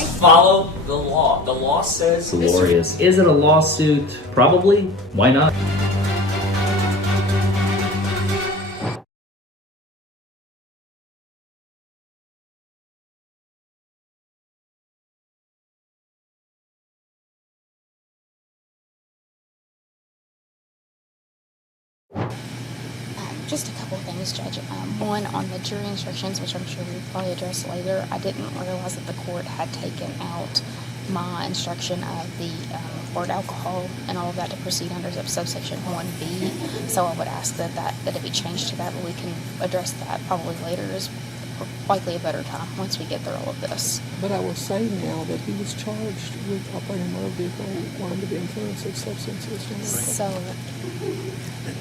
must follow the law. The law says... Glorious. Is it a lawsuit? Probably. Why not? Just a couple of things, Judge. One, on the jury instructions, which I'm sure we'll probably address later, I didn't realize that the court had taken out my instruction of the word alcohol and all of that to proceed under subsection 1B. So I would ask that it be changed to that, but we can address that probably later is likely a better time once we get through all of this. But I will say now that he was charged with operating a motor vehicle under the influence of substances. So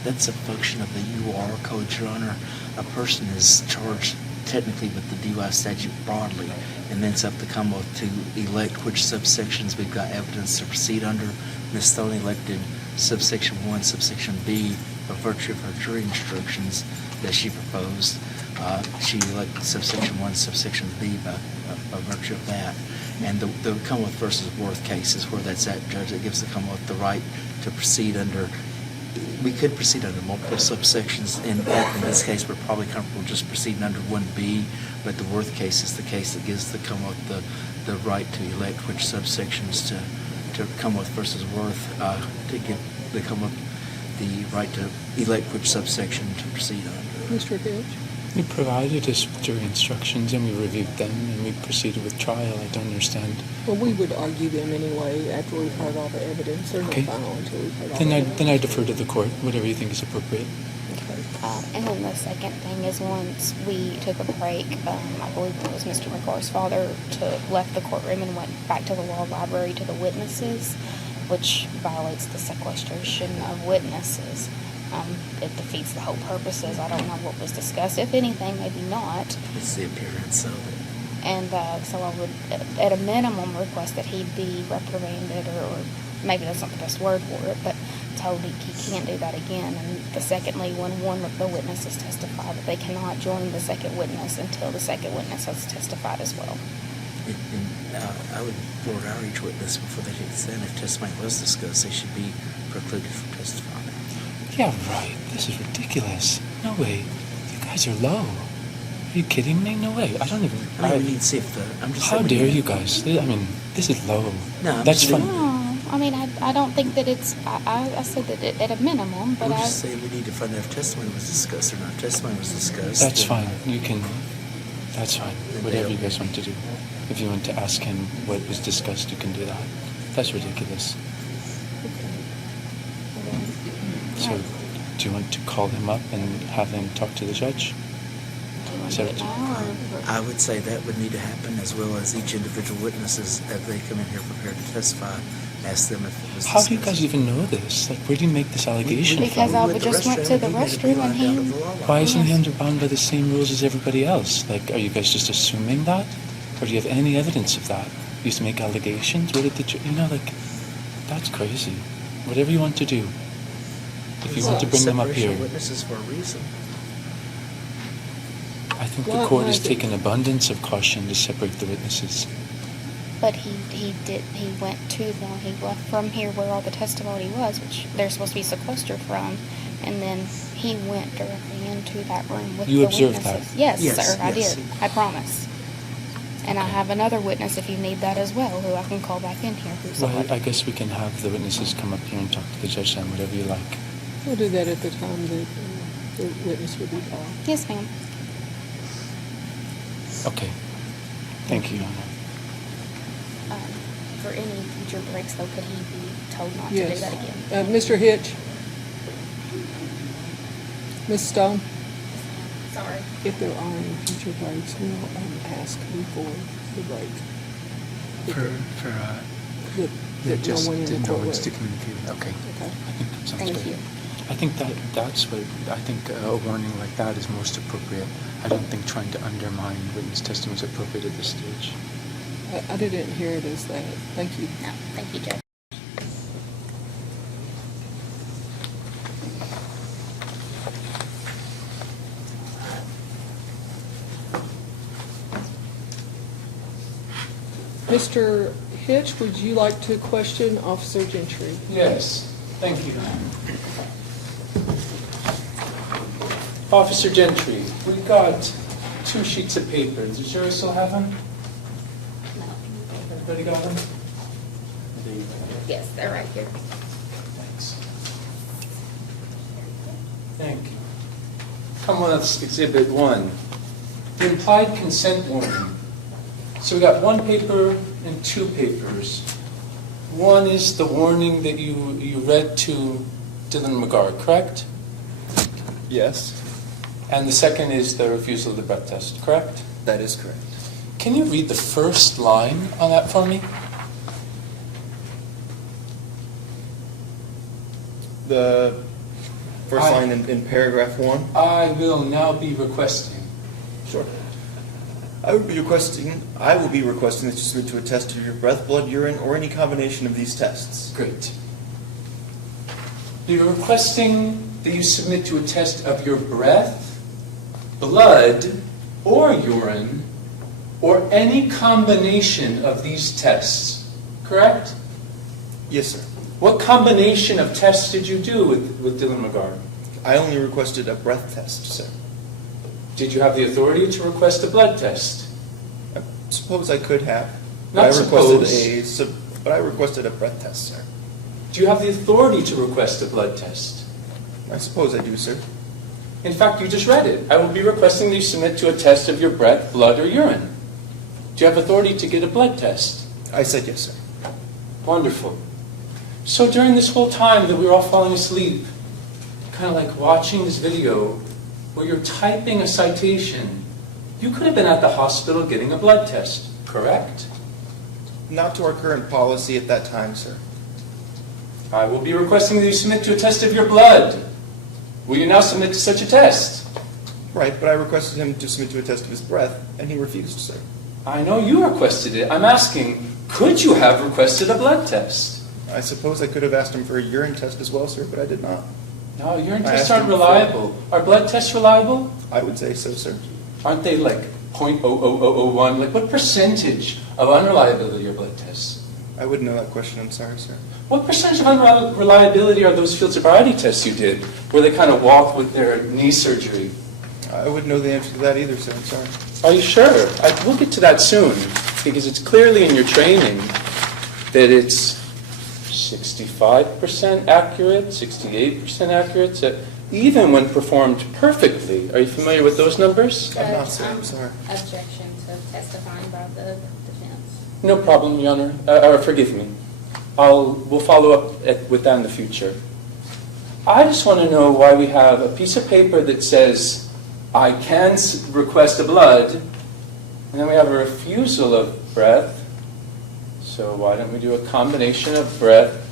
that's a function of the UR code, Your Honor. A person is charged technically with the DUI statute broadly, and then it's up to Commonwealth to elect which subsections we've got evidence to proceed under. Ms. Stone elected subsection 1, subsection B, by virtue of her jury instructions that she proposed. She elected subsection 1, subsection B by virtue of that. And the Commonwealth versus Worth case is where that's at, Judge. That gives the Commonwealth the right to proceed under. We could proceed under multiple subsections. In this case, we're probably comfortable just proceeding under 1B, but the Worth case is the case that gives the Commonwealth the right to elect which subsections to Commonwealth versus Worth to give the Commonwealth the right to elect which subsection to proceed under. Mr. Hitch? We provided us with jury instructions and we reviewed them and we proceeded with trial. I don't understand. Well, we would argue them anyway after we've heard all the evidence. They're Okay. not final until we've heard all the evidence. Then I defer to the court, whatever you think is appropriate. and then the second thing is once we took a break, I believe it was Mr. McCar's father left the courtroom and went back to the law library to the witnesses, which violates the sequestration of witnesses. It defeats the whole purposes. I don't know what was discussed. If anything, maybe not. It's the appearance of it. And so I would, at a minimum, request that he be reprimanded, or maybe that's not the best word for it, but told he can't do that again. And secondly, when one of the witnesses testified, that they cannot join the second witness until the second witness has testified as well. I would forward our each witness before they take the stand. If testimony was discussed, they should be precluded from testifying. Yeah, right. This is ridiculous. No way. You guys are low. Are you kidding me? No way. I don't even... I mean, we need to see if the... I'm just how saying dare you guys? I mean, this is low. No, I'm that's just fine. No, I mean, I don't think that it's... I said that at a minimum, but we're just saying we need to find out if testimony was discussed or not. If testimony was discussed... That's fine. You can... That's fine. Whatever you guys want to do. If you want to ask him what was discussed, you can do that. That's ridiculous. So, do you want to call him up and have him talk to the judge? do it now, or... I would say that would need to happen, as well as each individual witnesses, as they come in here prepared to testify, ask them if it was How do you discussed. guys even know this? Like, where do you make this allegation Because from? I just went to the restroom and he... Why isn't he bound by the same rules as everybody else? Like, are you guys just assuming that? Or do you have any evidence of that? You used to make allegations? What did that's crazy. Whatever you want to do. If you want to bring them up Separation here. of witnesses for a reason. I think the court has taken abundance of caution to separate the witnesses. But he went to them. He left from here where all the testimony was, which they're supposed to be sequestered from, and then he went directly into that room with You the observed witnesses. that? Yes, Yes, sir, I yes. did. I promise. And I have another witness if you need that as well, who I can call back in here. Who saw Well, it. I guess we can have the witnesses come up here and talk to the judge then, whatever you like. We'll do that at the time that the witness would be called. Yes, ma'am. Okay. Thank you, Your Honor. For any future breaks, though, could he be told not to do Yes. that again? Mr. Hitch? Ms. Stone? Sorry. If there are any future breaks, we'll ask before the break. That just no one in the didn't know courtroom. what's to communicate. Okay. Okay. I think that sounds Thank good. you. I think that's what a warning like that is most appropriate. I don't think trying to undermine witness testimony is appropriate at this stage. I didn't hear it as that. Thank you. No, thank you, Judge. Mr. Hitch, would you like to question Officer Gentry? Yes, thank you. Officer Gentry, we got 2 sheets of paper. Does yours still have them? Everybody got them? Yes, they're right here. Thanks. Thank you. Come on, let's exhibit 1. The implied consent warning. So we got 1 paper and 2 papers. 1 is the warning that you read to Dylan McGarr, correct? Yes, And the second is the refusal of the breath test, correct? that is correct. Can you read the first line on that for me? The first line in paragraph 1. I will now be requesting. Sure. I will be requesting that you submit to a test of your breath, blood, urine, or any combination of these tests. Great. You're requesting that you submit to a test of your breath, blood, or urine, or any combination of these tests, correct? Yes, sir. What combination of tests did you do with Dylan McGarr? I only requested a breath test, sir. Did you have the authority to request a blood test? I suppose I could have. Not But I requested a breath test, sir. Do you have the authority to request a blood test? I suppose I do, sir. In fact, you just read it. I will be requesting that you submit to a test of your breath, blood, or urine. Do you have authority to get a blood test? I said yes, sir. Wonderful. So during this whole time that we were all falling asleep, kind of like watching this video where you're typing a citation, you could have been at the hospital getting a blood test, correct? Not to our current policy at that time, sir. I will be requesting that you submit to a test of your blood. Will you now submit to such a test? Right, but I requested him to submit to a test of his breath, and he refused, sir. I know you requested it. I'm asking, could you have requested a blood test? I suppose I could have asked him for a urine test as well, sir, but I did not. No, urine I tests asked aren't him before. reliable. Are blood tests reliable? I would say so, sir. Aren't they like 0.00001? Like what percentage of unreliability are blood tests? I wouldn't know that question, I'm sorry, sir. What percentage of unreliability are those field sobriety tests you did, where they kind of walk with their knee surgery? I wouldn't know the answer to that either, sir, I'm sorry. Are you sure? We'll get to that soon, because it's clearly in your training that it's 65% accurate, 68% accurate, so even when performed perfectly. Are you familiar with those numbers? I'm not, sir, I'm sorry. Objection to testifying by the defense. No problem, Your Honor. Or forgive me. We'll follow up with that in the future. I just want to know why we have a piece of paper that says, I can request a blood, and then we have a refusal of breath. So why don't we do a combination of breath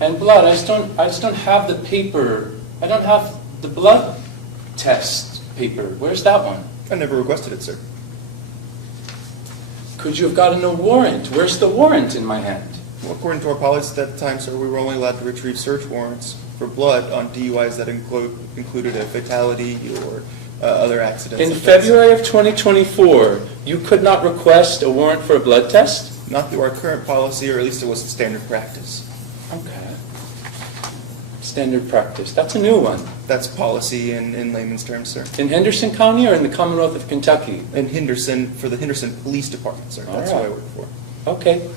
and blood? I just don't have the paper. I don't have the blood test paper. Where's that one? I never requested it, sir. Could you have gotten a warrant? Where's the warrant in my hand? Well, according to our policy at the time, sir, we were only allowed to retrieve search warrants for blood on DUIs that included a fatality or other accidents. In February of 2024, you could not request a warrant for a blood test? Not through our current policy, or at least it wasn't standard practice. Okay. Standard practice. That's a new one. That's policy in layman's terms, sir. In Henderson County or in the Commonwealth of Kentucky? In Henderson, for the Henderson Police Department, sir. That's All who I right. work for. Okay.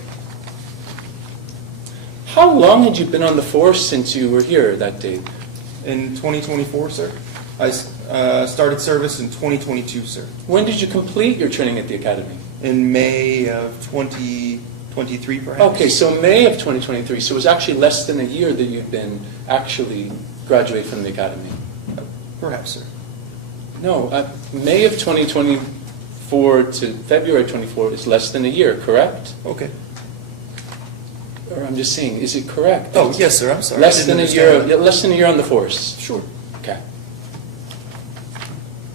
How long had you been on the force since you were here that day? In 2024, sir. I started service in 2022, sir. When did you complete your training at the academy? In May of 2023, perhaps. Okay, so May of 2023. So it was actually less than a year that you'd been actually graduated from the academy. Perhaps, sir. No, May of 2024 to February 24 is less than a year, correct? Okay. Or I'm just saying, is it correct? Oh, yes, sir. I'm sorry. I Less didn't than a year. understand. Less than a year on the force. Sure. Okay.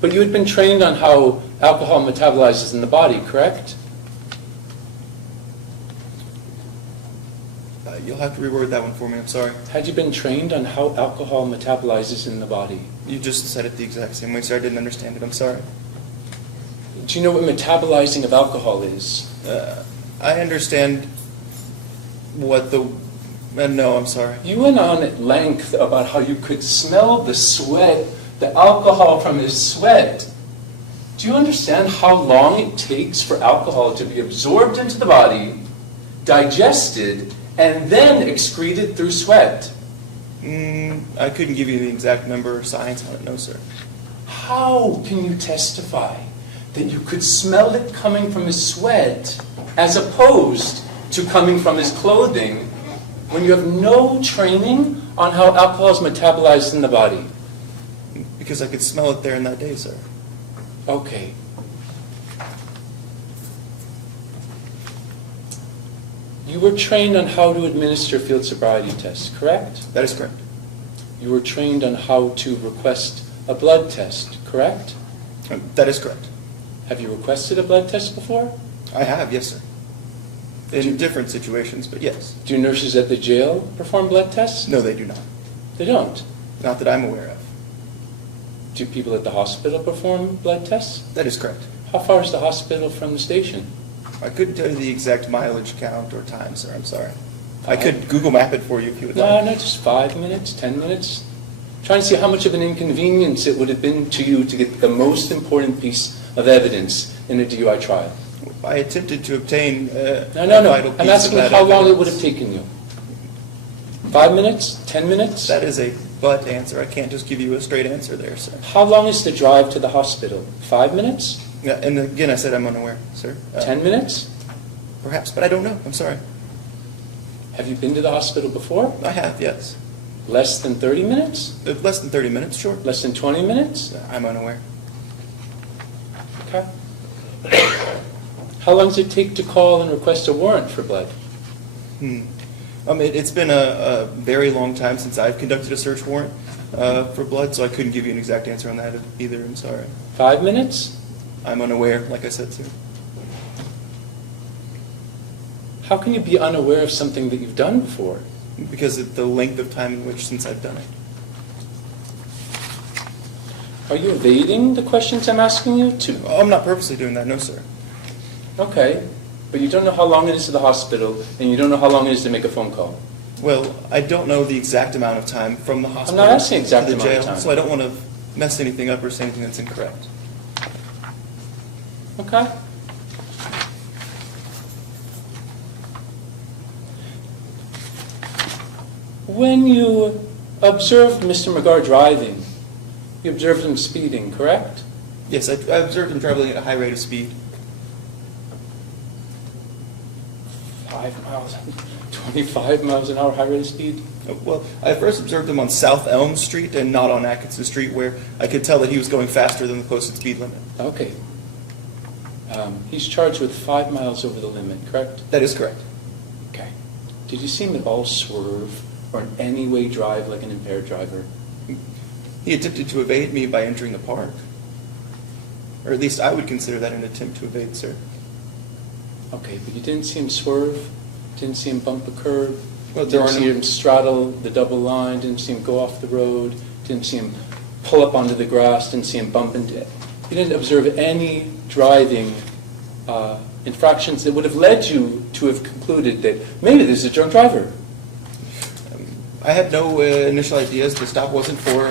But you had been trained on how alcohol metabolizes in the body, correct? You'll have to reword that one for me. I'm sorry. Had you been trained on how alcohol metabolizes in the body? You just said it the exact same way, sir. I didn't understand it. I'm sorry. Do you know what metabolizing of alcohol is? I understand what the, no, I'm sorry. You went on at length about how you could smell the sweat, the alcohol from his sweat. Do you understand how long it takes for alcohol to be absorbed into the body, digested, and then excreted through sweat? I couldn't give you the exact number or science on it, no, sir. How can you testify that you could smell it coming from his sweat as opposed to coming from his clothing when you have no training on how alcohol is metabolized in the body? Because I could smell it there in that day, sir. Okay. You were trained on how to administer field sobriety tests, correct? That is correct. You were trained on how to request a blood test, correct? That is correct. Have you requested a blood test before? I have, yes, sir. In different situations, but yes. Do nurses at the jail perform blood tests? No, they do not. They don't. Not that I'm aware of. Do people at the hospital perform blood tests? That is correct. How far is the hospital from the station? I couldn't tell you the exact mileage count or time, sir. I'm sorry. I could Google map it for you if you would No, like. no, just 5 minutes, 10 minutes. Trying to see how much of an inconvenience it would have been to you to get the most important piece of evidence in a DUI trial. I attempted to obtain No. vital piece I'm of asking that how long it evidence. would have taken you. 5 minutes? 10 minutes? That is a but answer. I can't just give you a straight answer there, sir. How long is the drive to the hospital? 5 minutes? Yeah, and again, I said I'm unaware, sir. 10 minutes? Perhaps, but I don't know. I'm sorry. Have you been to the hospital before? I have, yes. Less than 30 minutes? Less than 30 minutes, sure. Less than 20 minutes? I'm unaware. Okay. How long does it take to call and request a warrant for blood? It's been a very long time since I've conducted a search warrant for blood, so I couldn't give you an exact answer on that either. I'm sorry. 5 minutes? I'm unaware, like I said, sir. How can you be unaware of something that you've done before? Because of the length of time in which since I've done it. Are you evading the questions I'm asking you to? I'm not purposely doing that, no, sir. Okay, but you don't know how long it is to the hospital, and you don't know how long it is to make a phone call. Well, I don't know the exact amount of time from the hospital not asking exact to the amount of jail, time. so I don't want to mess anything up or say anything that's incorrect. Okay? When you observed Mr. McGar driving, you observed him speeding, correct? Yes, I observed him traveling at a high rate of speed. 5 miles, 25 miles an hour high rate of speed? Well, I first observed him on South Elm Street and not on Atkinson Street, where I could tell that he was going faster than the posted speed limit. Okay. He's charged with 5 miles over the limit, correct? That is correct. Okay. Did you see him at all swerve or in any way drive like an impaired driver? He attempted to evade me by entering the park. Or at least I would consider that an attempt to evade, sir. Okay, but you didn't see him swerve, didn't see him bump a curb, Well, there didn't are see no- him straddle the double line, didn't see him go off the road, didn't see him pull up onto the grass, didn't see him bump into it. You didn't observe any driving infractions that would have led you to have concluded that maybe this is a drunk driver. I had no initial ideas. The stop wasn't for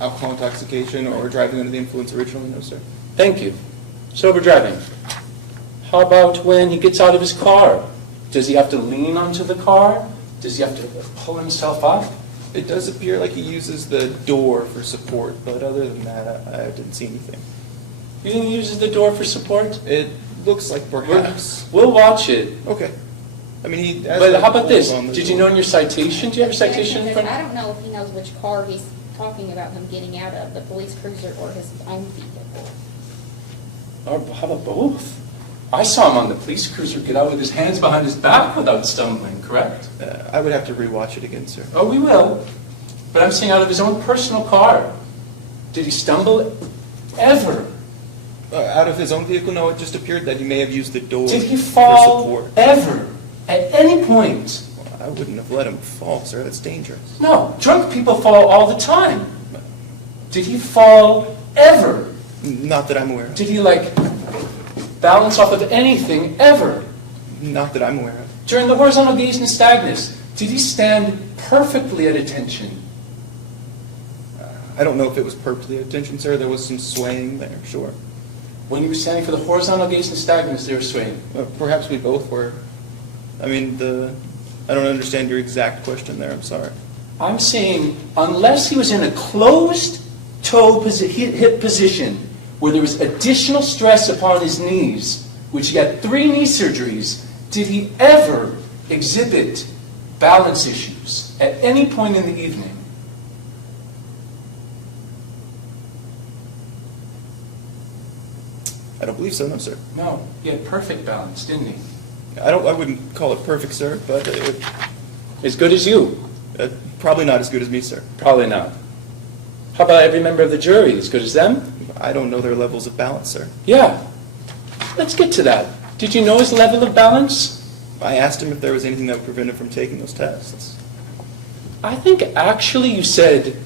alcohol intoxication or driving under the influence originally, no, sir. Thank you. Sober driving. How about when he gets out of his car? Does he have to lean onto the car? Does he have to pull himself up? It does appear like he uses the door for support, but other than that, I didn't see anything. You think he uses the door for support? It looks like perhaps. We'll watch it. Okay. I mean, he. has But a how about this? hold on the Did you door. know in your citation? Do you have a citation in front? I don't know if he knows which car he's talking about him getting out of, the police cruiser or his own vehicle. Or how about both? I saw him on the police cruiser get out with his hands behind his back without stumbling, correct? I would have to rewatch it again, sir. Oh, we will. But I'm saying out of his own personal car. Did he stumble ever? Out of his own vehicle, no, it just appeared that he may have used the door Did he for fall support. ever? At any point? I wouldn't have let him fall, sir. That's dangerous. No, drunk people fall all the time. Did he fall ever? Not that I'm aware of. Did he, like, balance off of anything ever? Not that I'm aware of. During the horizontal gaze nystagmus, did he stand perfectly at attention? I don't know if it was perfectly at attention, sir. There was some swaying there, sure. When you were standing for the horizontal gaze nystagmus, they were swaying. Perhaps we both were. I mean, I don't understand your exact question there. I'm sorry. I'm saying, unless he was in a closed toe hip position where there was additional stress upon his knees, which he had 3 knee surgeries, did he ever exhibit balance issues at any point in the evening? I don't believe so, no, sir. No, he had perfect balance, didn't he? I wouldn't call it perfect, sir, but As good as you? probably not as good as me, sir. Probably not. How about every member of the jury? As good as them? I don't know their levels of balance, sir. Yeah. Let's get to that. Did you know his level of balance? I asked him if there was anything that would prevent him from taking those tests. I think actually you said,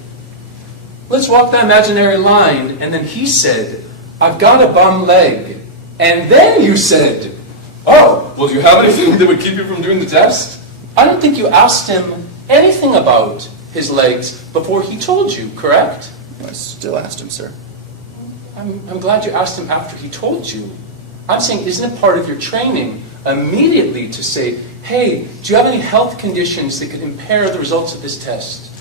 let's walk that imaginary line, and then he said, I've got a bum leg. And then you said, oh, well, do you have anything that would keep you from doing the test? I don't think you asked him anything about his legs before he told you, correct? I still asked him, sir. I'm glad you asked him after he told you. I'm saying, isn't it part of your training immediately to say, hey, do you have any health conditions that could impair the results of this test?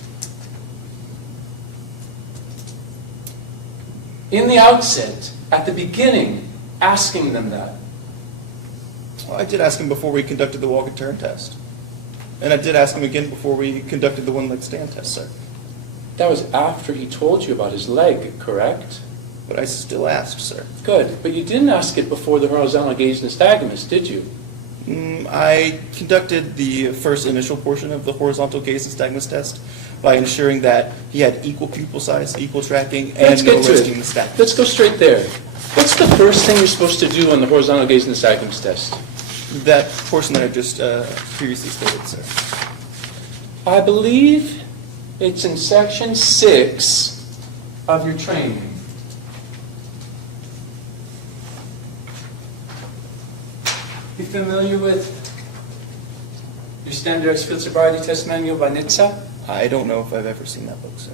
In the outset, at the beginning, asking them that. Well, I did ask him before we conducted the walk and turn test. And I did ask him again before we conducted the one-leg stand test, sir. That was after he told you about his leg, correct? But I still asked, sir. Good, but you didn't ask it before the horizontal gaze nystagmus, did you? I conducted the first initial portion of the horizontal gaze nystagmus test by ensuring that he had equal pupil size, equal tracking, and Let's no get to resting it. nystagmus. Let's go straight there. What's the first thing you're supposed to do on the horizontal gaze nystagmus test? That portion that I just previously stated, sir. I believe it's in section 6 of your training. You familiar with your standardized field sobriety test manual by NHTSA? I don't know if I've ever seen that book, sir.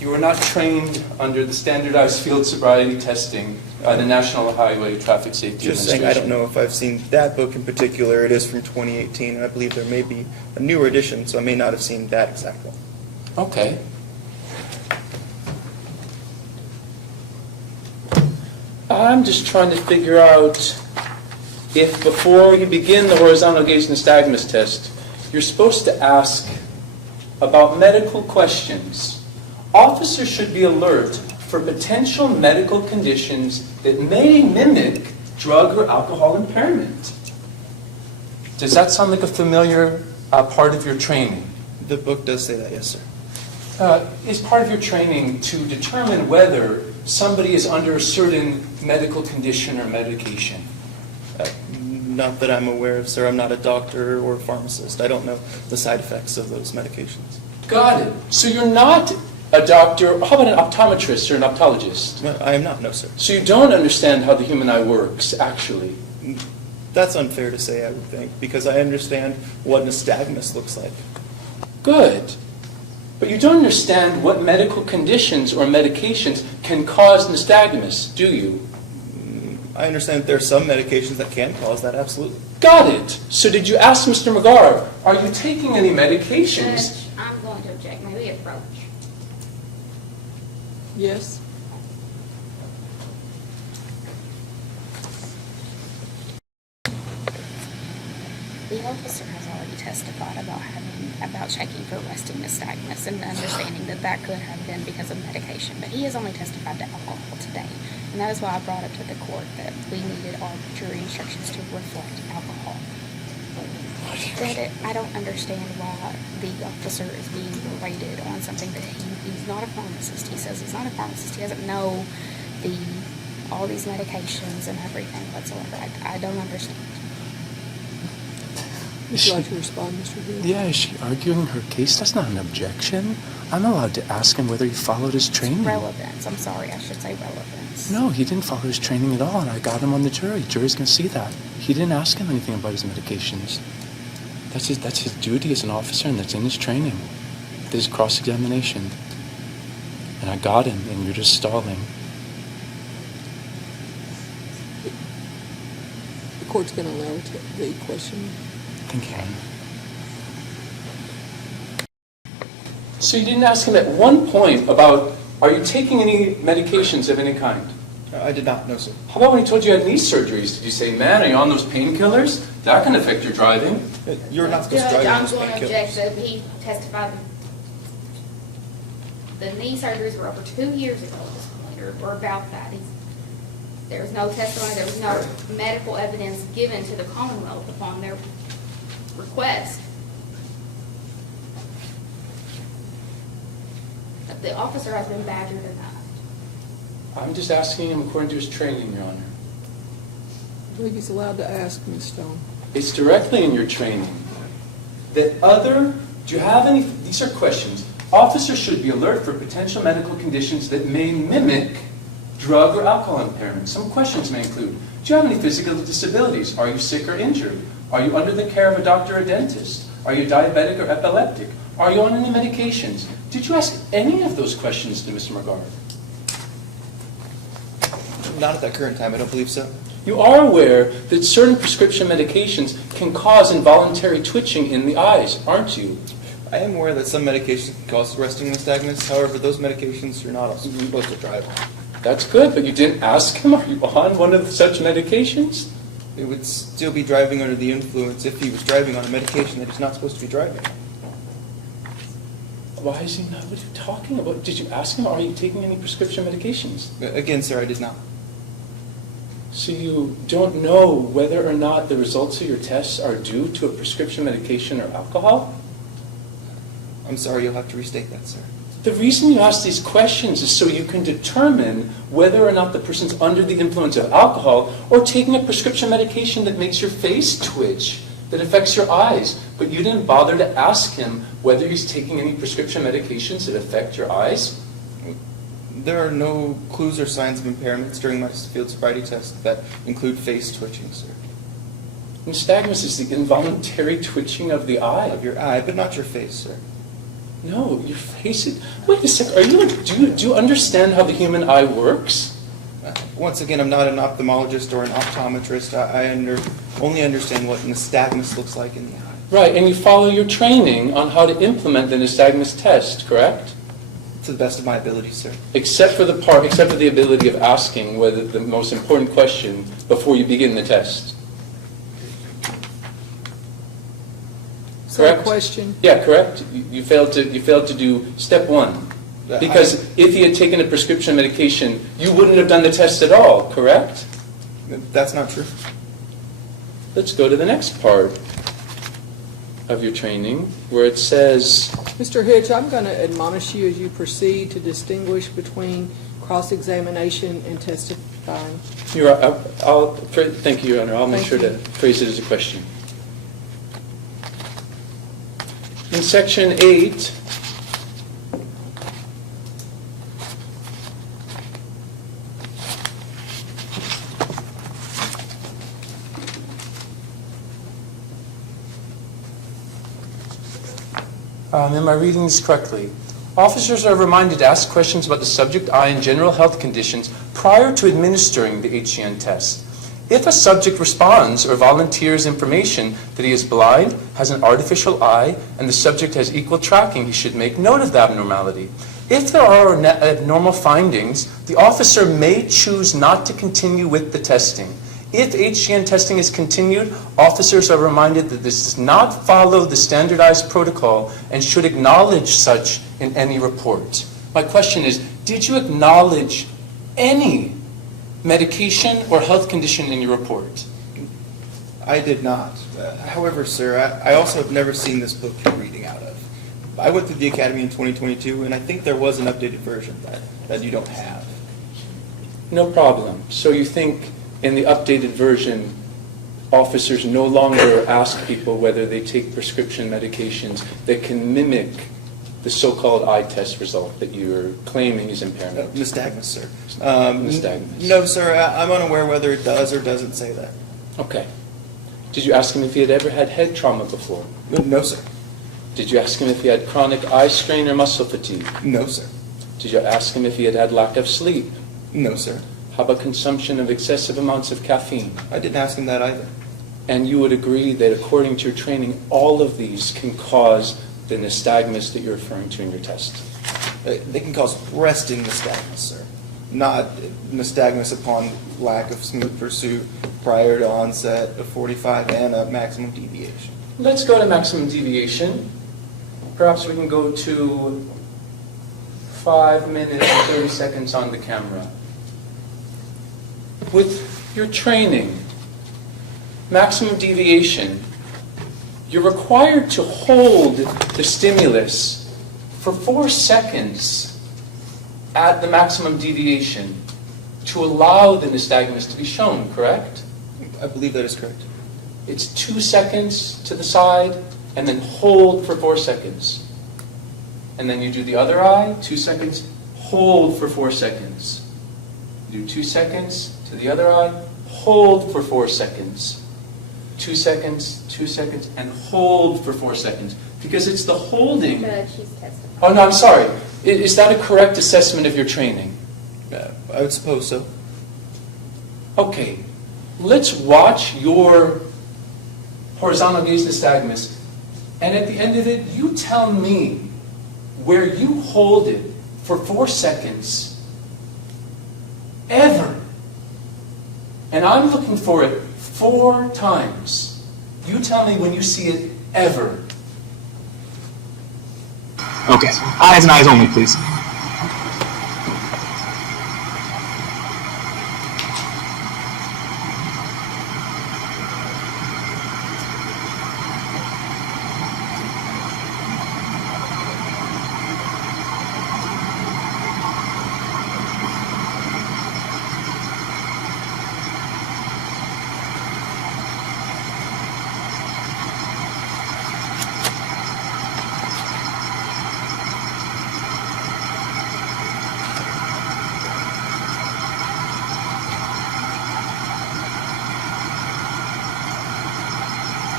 You were not trained under the standardized field sobriety testing by the National Highway Traffic Safety Just Administration. saying, I don't know if I've seen that book in particular. It is from 2018, and I believe there may be a newer edition, so I may not have seen that exact one. Okay. I'm just trying to figure out if before you begin the horizontal gaze nystagmus test, you're supposed to ask about medical questions. Officers should be alert for potential medical conditions that may mimic drug or alcohol impairment. Does that sound like a familiar part of your training? The book does say that, yes, sir. Is part of your training to determine whether somebody is under a certain medical condition or medication? Not that I'm aware of, sir. I'm not a doctor or a pharmacist. I don't know the side effects of those medications. Got it. So you're not a doctor. How about an optometrist or an optologist? No, I am not, no, sir. So you don't understand how the human eye works, actually. That's unfair to say, I would think, because I understand what nystagmus looks like. Good. But you don't understand what medical conditions or medications can cause nystagmus, do you? I understand that there are some medications that can cause that, absolutely. Got it. So did you ask Mr. McGarr, are you taking any medications? Judge, I'm going to object. May we approach? Yes. The officer has already testified about checking for resting nystagmus and understanding that that could have been because of medication. But he has only testified to alcohol today. And that is why I brought it to the court that we needed our jury instructions to reflect alcohol. I don't understand why the officer is being berated on something that he's not a pharmacist. He says he's not a pharmacist. He doesn't know all these medications and everything whatsoever. I don't understand. Would you like to respond, Mr. Hill? Yeah, is she arguing her case? That's not an objection. I'm allowed to ask him whether he followed his training. Relevance. I'm sorry, I should say relevance. No, he didn't follow his training at all, and I got him on the jury. Jury's going to see that. He didn't ask him anything about his medications. That's his duty as an officer, and that's in his training. There's cross-examination. And I got him, and you're just stalling. The court's going to allow the question. Thank you. So you didn't ask him at one point about, are you taking any medications of any kind? I did not, no, sir. How about when he told you you had knee surgeries? Did you say, man, are you on those painkillers? That can affect your driving. You're not supposed to Judge, drive I'm those going to painkillers. object that he testified the knee surgeries were over 2 years ago at this point, or about that. There was no testimony, there was no medical evidence given to the Commonwealth upon their request. The officer has been badgered enough. I'm just asking him according to his training, Your Honor. I believe he's allowed to ask, Ms. Stone. It's directly in your training. Do you have any, these are questions. Officers should be alert for potential medical conditions that may mimic drug or alcohol impairment. Some questions may include, do you have any physical disabilities? Are you sick or injured? Are you under the care of a doctor or dentist? Are you diabetic or epileptic? Are you on any medications? Did you ask any of those questions to Mr. McGarth? Not at that current time, I don't believe so. You are aware that certain prescription medications can cause involuntary twitching in the eyes, aren't you? I am aware that some medications can cause resting nystagmus. However, those medications you're not supposed to drive on. That's good, but you didn't ask him, are you on one of such medications? It would still be driving under the influence if he was driving on a medication that he's not supposed to be driving on. Why is he not? What are you talking about? Did you ask him, are you taking any prescription medications? Again, sir, I did not. So you don't know whether or not the results of your tests are due to a prescription medication or alcohol? I'm sorry, you'll have to restate that, sir. The reason you ask these questions is so you can determine whether or not the person's under the influence of alcohol or taking a prescription medication that makes your face twitch, that affects your eyes. But you didn't bother to ask him whether he's taking any prescription medications that affect your eyes? There are no clues or signs of impairments during my field sobriety test that include face twitching, sir. Nystagmus is the involuntary twitching of the eye. Of your eye, but not your face, sir. No, your face is... Wait a sec, do you understand how the human eye works? Once again, I'm not an ophthalmologist or an optometrist. I only understand what nystagmus looks like in the eye. Right, and you follow your training on how to implement the nystagmus test, correct? To the best of my ability, sir. Except for the ability of asking whether the most important question before you begin the test. So a Correct? question. Yeah, correct. You failed to do step one. Because if he had taken a prescription medication, you wouldn't have done the test at all, correct? That's not true. Let's go to the next part of your training, where it says, Mr. Hitch, I'm going to admonish you as you proceed to distinguish between cross-examination and testifying. thank you, Your Honor. I'll make Thank sure you. to phrase it as a question. In Section 8, am I reading this correctly? Officers are reminded to ask questions about the subject eye and general health conditions prior to administering the HGN test. If a subject responds or volunteers information that he is blind, has an artificial eye, and the subject has equal tracking, he should make note of the abnormality. If there are abnormal findings, the officer may choose not to continue with the testing. If HGN testing is continued, officers are reminded that this does not follow the standardized protocol and should acknowledge such in any report. My question is, did you acknowledge any medication or health condition in your report? I did not. However, sir, I also have never seen this book you're reading out of. I went through the academy in 2022, and I think there was an updated version that you don't have. No problem. So you think in the updated version, officers no longer ask people whether they take prescription medications that can mimic the so-called eye test result that you're claiming is impairment? Nystagmus, sir. Nystagmus. No, sir, I'm unaware whether it does or doesn't say that. Okay. Did you ask him if he had ever had head trauma before? No, sir. Did you ask him if he had chronic eye strain or muscle fatigue? No, sir. Did you ask him if he had had lack of sleep? No, sir. How about consumption of excessive amounts of caffeine? I didn't ask him that either. And you would agree that according to your training, all of these can cause the nystagmus that you're referring to in your test? They can cause resting nystagmus, sir. Not nystagmus upon lack of smooth pursuit prior to onset of 45 and a maximum deviation. Let's go to maximum deviation. Perhaps we can go to 5 minutes and 30 seconds on the camera. With your training, maximum deviation, you're required to hold the stimulus for 4 seconds at the maximum deviation to allow the nystagmus to be shown, correct? I believe that is correct. It's 2 seconds to the side, and then hold for 4 seconds. And then you do the other eye, 2 seconds, hold for 4 seconds. You do 2 seconds to the other eye, hold for 4 seconds. 2 seconds, 2 seconds, and hold for 4 seconds. Because it's the holding. Judge, she's testifying. Oh, no, I'm sorry. Is that a correct assessment of your training? I would suppose so. Okay, let's watch your horizontal gaze nystagmus, and at the end of it, you tell me where you hold it for 4 seconds ever. And I'm looking for it 4 times. You tell me when you see it ever. Okay. Eyes and eyes only, please.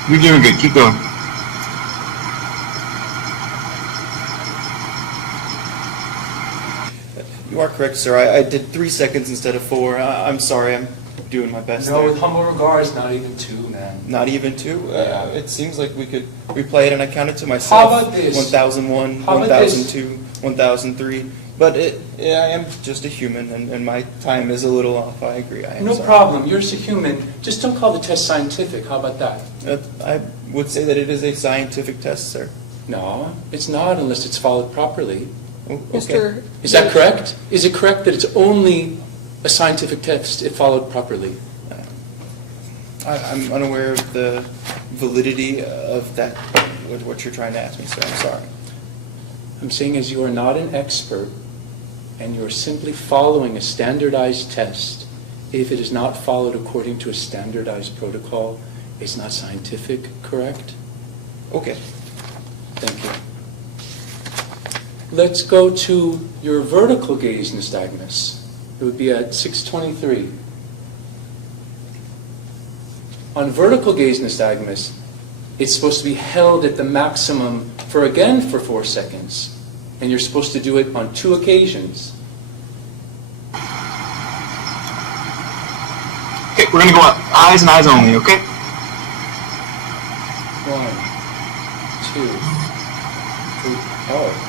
You're doing good. Keep going. You are correct, sir. I did 3 seconds instead of 4. I'm sorry. I'm doing my best No, there. with humble regards, not even 2, man. Not even 2? Yeah. It seems like we could replay it, and I counted to myself. How about this? 1001, How about this? 1002, 1003. But I am just a human, and my time is a little off. I agree. I am No sorry. problem. You're just a human. Just don't call the test scientific. How about that? I would say that it is a scientific test, sir. No, it's not unless it's followed properly. Oh, okay. Mr. Is that correct? Is it correct that it's only a scientific test if followed properly? I'm unaware of the validity of that, what you're trying to ask me, sir. I'm sorry. I'm saying as you are not an expert and you're simply following a standardized test, if it is not followed according to a standardized protocol, it's not scientific, correct? Okay. Thank you. Let's go to your vertical gaze nystagmus. It would be at 623. On vertical gaze nystagmus, it's supposed to be held at the maximum for 4 seconds. And you're supposed to do it on 2 occasions. Okay, we're gonna go up. Eyes and eyes only, okay? 1, 2, 3, oh.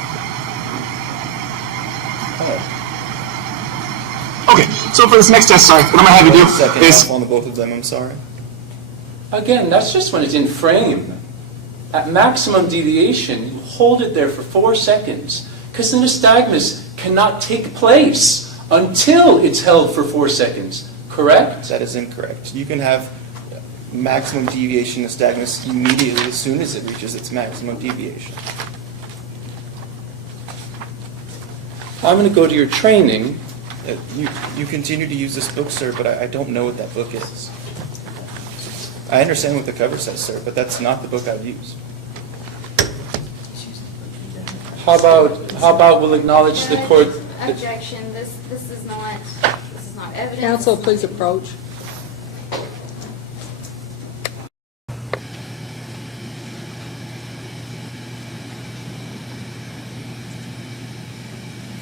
Okay, so for this next test, sorry, what I'm gonna have you do 1 second is off on the both of them. I'm sorry. Again, that's just when it's in frame. At maximum deviation, you hold it there for 4 seconds because the nystagmus cannot take place until it's held for 4 seconds, correct? That is incorrect. You can have maximum deviation nystagmus immediately as soon as it reaches its maximum deviation. I'm going to go to your training. You continue to use this book, sir, but I don't know what that book is. I understand what the cover says, sir, but that's not the book I've used. How about we'll acknowledge the court? Objection, this is not evidence. Counsel, please approach.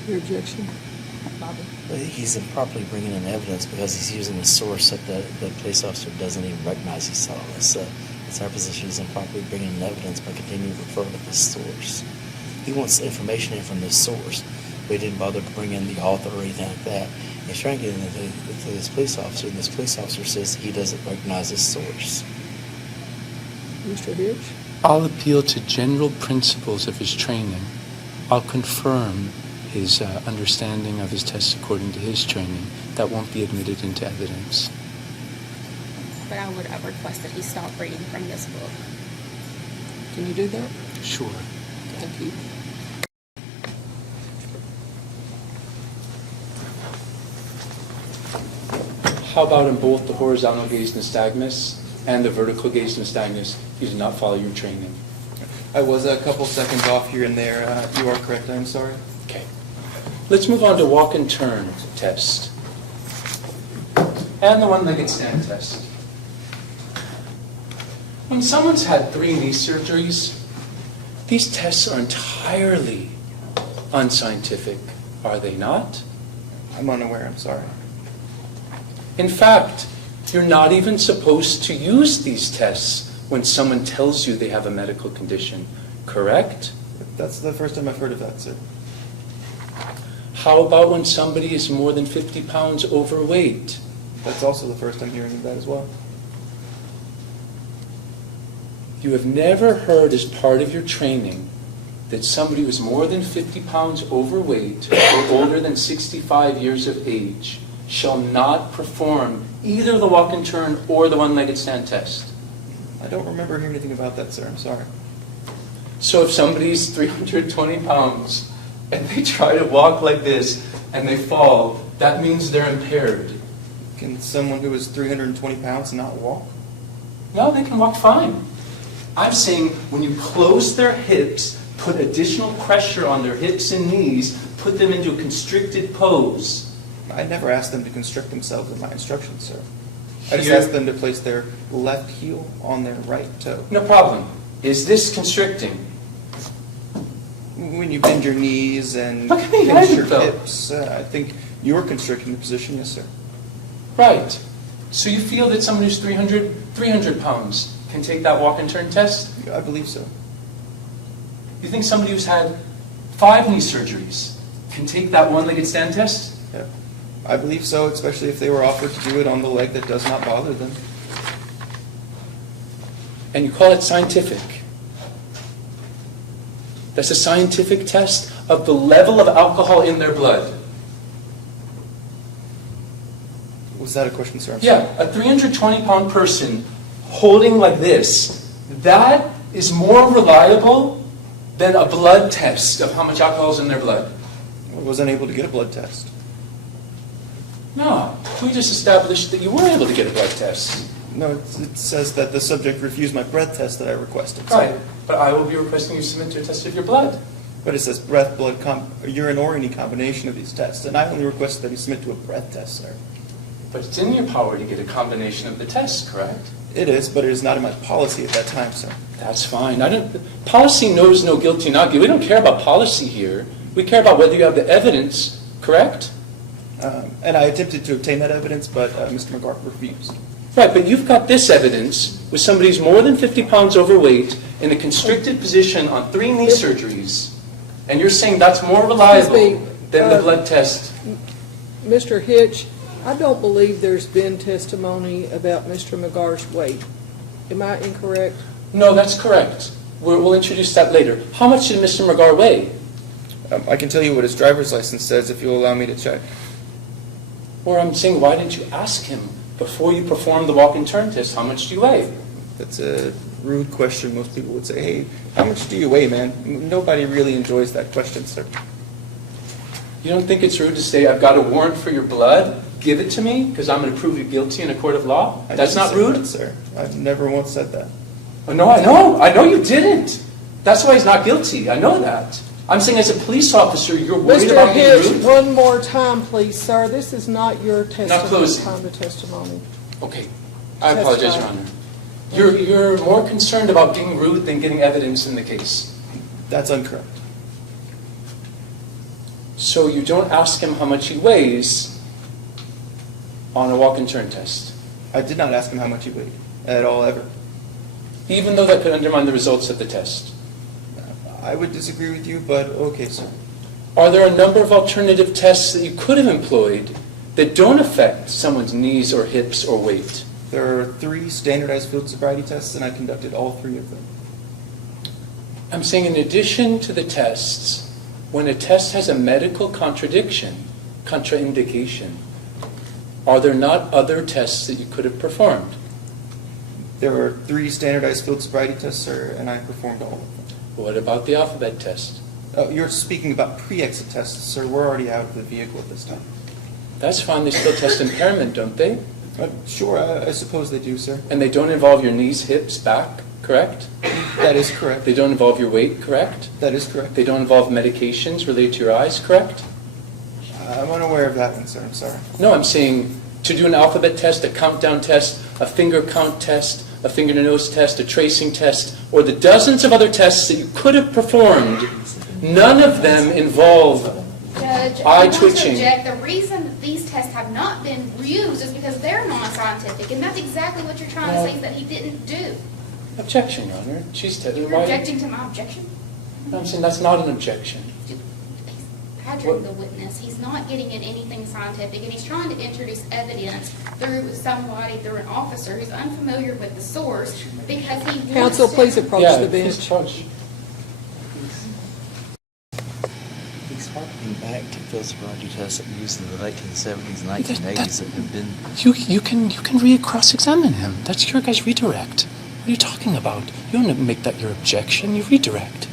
Your objection? Bobby. He's improperly bringing in evidence because he's using a source that the police officer doesn't even recognize he saw. It's our position he's improperly bringing in evidence by continuing to refer to this source. He wants information in from this source, but he didn't bother to bring in the author or anything like that. He's trying to get into this police officer, and this police officer says he doesn't recognize this source. Mr. Hitch? I'll appeal to general principles of his training. I'll confirm his understanding of his tests according to his training. That won't be admitted into evidence. But I would request that he stop reading from this book. Can you do that? Sure. Thank you. How about in both the horizontal gaze nystagmus and the vertical gaze nystagmus, you did not follow your training? I was a couple seconds off here and there. You are correct. I'm sorry. Okay. Let's move on to walk and turn test. And the one-legged stand test. When someone's had 3 knee surgeries, these tests are entirely unscientific, are they not? I'm unaware. I'm sorry. In fact, you're not even supposed to use these tests when someone tells you they have a medical condition, correct? That's the first time I've heard of that, sir. How about when somebody is more than 50 pounds overweight? That's also the first time hearing of that as well. You have never heard as part of your training that somebody who is more than 50 pounds overweight or older than 65 years of age shall not perform either the walk and turn or the one-legged stand test. I don't remember hearing anything about that, sir. I'm sorry. So if somebody's 320 pounds and they try to walk like this and they fall, that means they're impaired. Can someone who is 320 pounds not walk? No, they can walk fine. I'm saying when you close their hips, put additional pressure on their hips and knees, put them into a constricted pose. I never asked them to constrict themselves in my instructions, sir. I just Here- asked them to place their left heel on their right toe. No problem. Is this constricting? When you bend your knees and Look at me, pinch your though. hips, I think you're constricting the position, yes, sir. Right. So you feel that someone who's 300 pounds can take that walk and turn test? I believe so. You think somebody who's had 5 knee surgeries can take that one-legged stand test? Yeah. I believe so, especially if they were offered to do it on the leg that does not bother them. And you call it scientific. That's a scientific test of the level of alcohol in their blood. Was that a question, sir? I'm Yeah, a 320-pound person holding like this, that is more reliable than a blood test of how much alcohol is in their blood. sorry. I was unable to get a blood test. No, we just established that you were able to get a blood test. No, it says that the subject refused my breath test that I requested. Right, but I will be requesting you submit to a test of your blood. But it says breath, blood, urine, or any combination of these tests. And I only requested that he submit to a breath test, sir. But it's in your power to get a combination of the tests, correct? It is, but it is not in my policy at that time, sir. That's fine. Policy knows no guilty, not guilty. We don't care about policy here. We care about whether you have the evidence, correct? And I attempted to obtain that evidence, but Mr. McGark refused. Right, but you've got this evidence with somebody who's more than 50 pounds overweight in a constricted position on 3 knee surgeries, and you're saying that's more reliable Excuse me, than the blood test. Mr. Hitch, I don't believe there's been testimony about Mr. McGar's weight. Am I incorrect? No, that's correct. We'll introduce that later. How much did Mr. McGar weigh? I can tell you what his driver's license says if you'll allow me to check. Or I'm saying, why didn't you ask him before you performed the walk and turn test, how much do you weigh? That's a rude question. Most people would say, hey, how much do you weigh, man? Nobody really enjoys that question, sir. You don't think it's rude to say, I've got a warrant for your blood, give it to me, because I'm going to prove you guilty in a court of law? I That's didn't not say rude? that, sir. I've never once said that. Oh, no, I know you didn't. That's why he's not guilty. I know that. I'm saying as a police officer, you're worried Mr. about being Hitch, rude? one more time, please, sir. This is not your testimony, closing. time to testimony. Okay, I apologize, Your Testify. Honor. You're more concerned about being rude than getting evidence in the case. That's incorrect. So you don't ask him how much he weighs on a walk and turn test, I did not ask him how much he weighed at all, ever. even though that could undermine the results of the test. I would disagree with you, but okay, sir. Are there a number of alternative tests that you could have employed that don't affect someone's knees or hips or weight? There are 3 standardized field sobriety tests, and I conducted all 3 of them. I'm saying in addition to the tests, when a test has a medical contraindication, are there not other tests that you could have performed? There are 3 standardized field sobriety tests, sir, and I performed all of them. What about the alphabet test? You're speaking about pre-exit tests, sir. We're already out of the vehicle at this time. That's fine, they still test impairment, don't they? Sure, I suppose they do, sir. And they don't involve your knees, hips, back, correct? That is correct. They don't involve your weight, correct? That is correct. They don't involve medications related to your eyes, correct? I'm unaware of that one, sir. I'm sorry. No, I'm saying to do an alphabet test, a countdown test, a finger count test, a finger to nose test, a tracing test, or the dozens of other tests that you could have performed, none of them involve Judge, eye I want to twitching. object. The reason that these tests have not been used is because they're non-scientific, and that's exactly what you're trying to say is that he didn't do. Objection, Your Honor. She's telling You're objecting to my objection? No, I'm saying that's not an objection. He's badgering the witness. He's not getting at anything scientific, and he's trying to introduce evidence through somebody, through an officer who's unfamiliar with the source because he wants Counsel, to- please approach Yeah, the please bench. approach. He's harkening back to field sobriety tests that were used in the 1970s and 1980s that have been. You can cross-examine him. That's your guy's redirect. What are you talking about? You don't make that your objection. You redirect.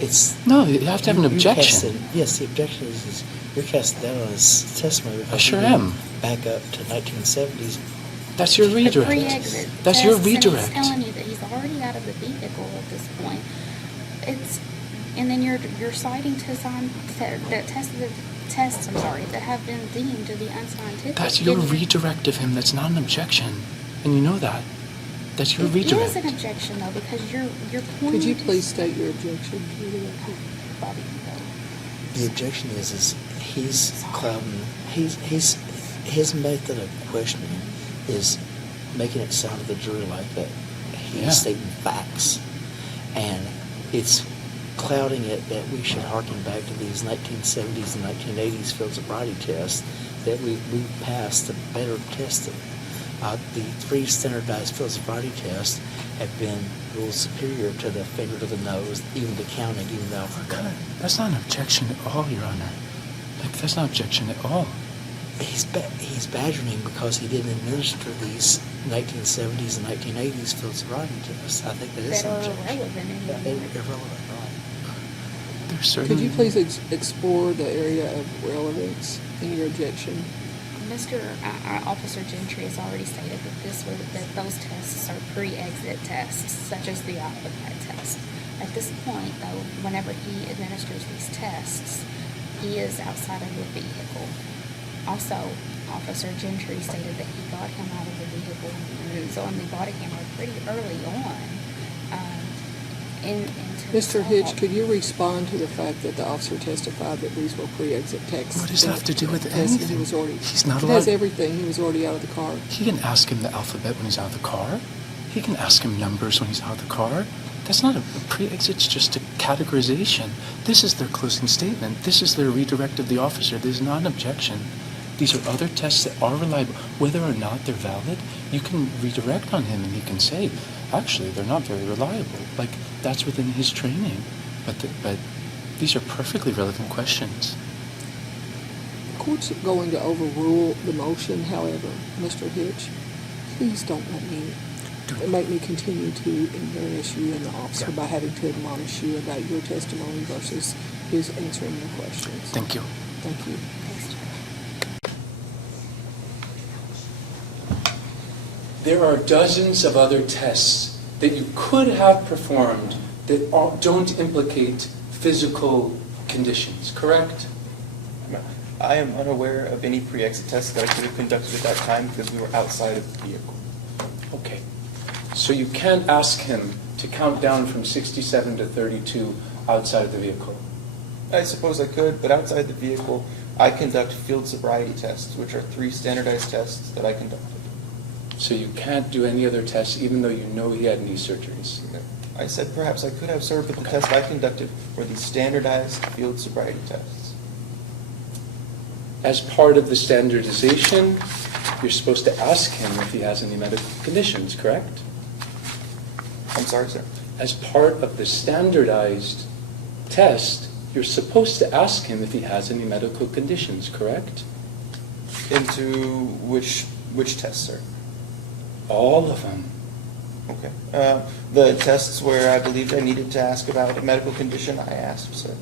It's No, you have to have an objection. Yes, the objection is you're casting doubt on his testimony. because I sure he didn't am. Back up to 1970s. That's your The redirect. pre-exit That's your tests, and redirect. he's telling you that he's already out of the vehicle at this point. And then you're citing that tests, that have been deemed to be unscientific. That's your Didn't- redirect of him. That's not an objection. And you know that. That's your It redirect. is an objection though, because you're pointing. Could you to please state your objection? Bobby, The objection is he's clouding. His method of questioning is making it sound to the jury like that he's Yeah. stating facts, and it's clouding it that we should harken back to these 1970s and 1980s field sobriety tests that we passed the better tested. The 3 standardized field sobriety tests have been ruled superior to the finger to the nose, even the counting, even the alphabet. That's not an objection at all, Your Honor. Like, that's not an objection at all. He's badgering because he didn't administer these 1970s and 1980s field sobriety tests. I think that is that an are objection. irrelevant Yeah, in they're the irrelevant, right? There's certain... Could you please explore the area of relevance in your objection? Mr. Officer Gentry has already stated that those tests are pre-exit tests, such as the alphabet test. At this point, though, whenever he administers these tests, he is outside of the vehicle. Also, Officer Gentry stated that he got him out of the vehicle and it was on the body camera pretty early on. Into Mr. the Hitch, assault. could you respond to the fact that the officer testified that these were pre-exit texts? What does that have to do with Tests and anything? He was already, He's not it has allowed- everything. He was already out of the car. He can ask him the alphabet when he's out of the car. He can ask him numbers when he's out of the car. That's not a pre-exit, it's just a categorization. This is their closing statement. This is their redirect of the officer. This is not an objection. These are other tests that are reliable. Whether or not they're valid, you can redirect on him and he can say, actually, they're not very reliable. Like, that's within his training. But these are perfectly relevant questions. The court's going to overrule the motion, however, Mr. Hitch, please don't make me continue to embarrass you and the officer by having to admonish you about your testimony versus his answering your questions. Thank you. Thank you. There are dozens of other tests that you could have performed that don't implicate physical conditions, correct? I am unaware of any pre-exit tests that I could have conducted at that time because we were outside of the vehicle. Okay. So you can't ask him to count down from 67 to 32 outside of the vehicle? I suppose I could, but outside the vehicle, I conduct field sobriety tests, which are 3 standardized tests that I conducted. So you can't do any other tests even though you know he had knee surgeries? I said perhaps I could have, sir, but the tests I conducted were the standardized field sobriety tests. As part of the standardization, you're supposed to ask him if he has any medical conditions, correct? I'm sorry, sir. As part of the standardized test, you're supposed to ask him if he has any medical conditions, correct? Into which test, sir? All of them. Okay. The tests where I believed I needed to ask about a medical condition, I asked, sir.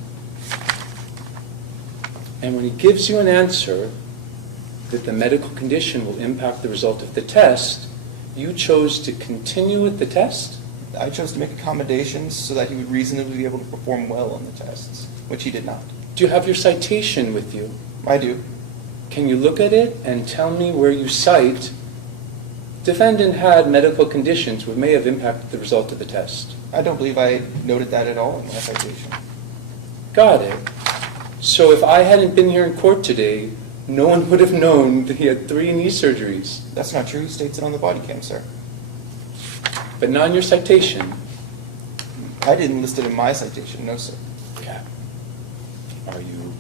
And when he gives you an answer that the medical condition will impact the result of the test, you chose to continue with the test? I chose to make accommodations so that he would reasonably be able to perform well on the tests, which he did not. Do you have your citation with you? I do. Can you look at it and tell me where you cite defendant had medical conditions which may have impacted the result of the test? I don't believe I noted that at all in my citation. Got it. So if I hadn't been here in court today, no one would have known that he had 3 knee surgeries. That's not true. He states it on the body cam, sir. But not in your citation. I didn't list it in my citation, no, sir. Okay. Are you